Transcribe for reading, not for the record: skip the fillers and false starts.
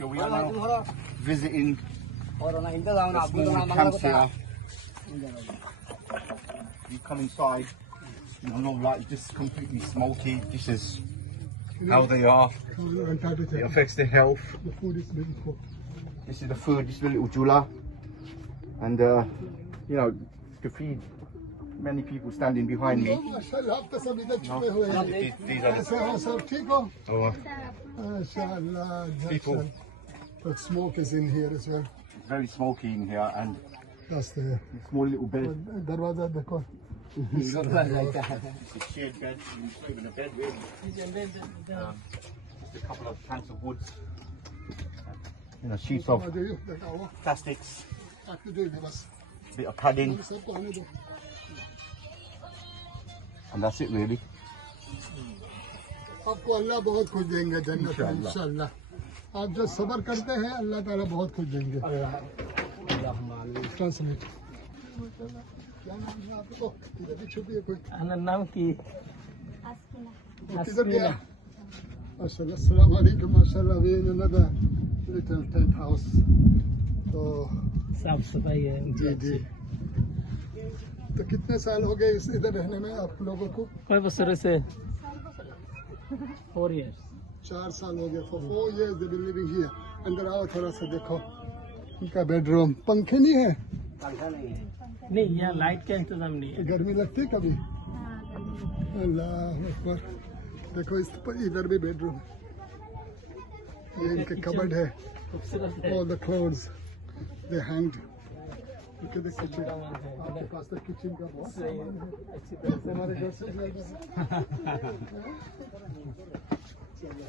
Okay, we are now visiting the small camps here. You come inside, like just completely smoky. This is how they are. It affects their health. The food is very poor. This is the food. This is the little jula, and to feed many people standing behind me. These are the people. The smoke is in here as well. It's very smoky in here, and That's the small little bed. darwaza dekho. It's a shared bed. It's not even a bed really. Just a couple of planks of wood. Sheets of plastics. Bit of padding. And that's it really. आपको अल्लाह बहुत कुछ देंगे जन्नत में इंशाल्लाह आप जो सब्र करते हैं अल्लाह ताला बहुत कुछ देंगे ट्रांसलेट क्या नाम है आपको इधर भी छुपी है कोई नाम की किधर गया माशाल्लाह अस्सलाम वालेकुम माशाल्लाह we in another little tent house तो साफ सफाई है जी जी तो कितने साल हो गए इस इधर रहने में आप लोगों को कोई बसरे से 4 years 4 साल हो गए for 4 years they've been living here अंदर आओ थोड़ा सा देखो इनका बेडरूम पंखे नहीं है नहीं यहाँ लाइट का इंतजाम नहीं है गर्मी लगती है कभी अल्लाह अकबर देखो इस पर इधर भी बेडरूम ये इनके कबर्ड है खूबसूरत है all the clothes they hanged look at the kitchen आपके पास तो किचन का बहुत सामान है अच्छी तरह से हमारे घर से ज्यादा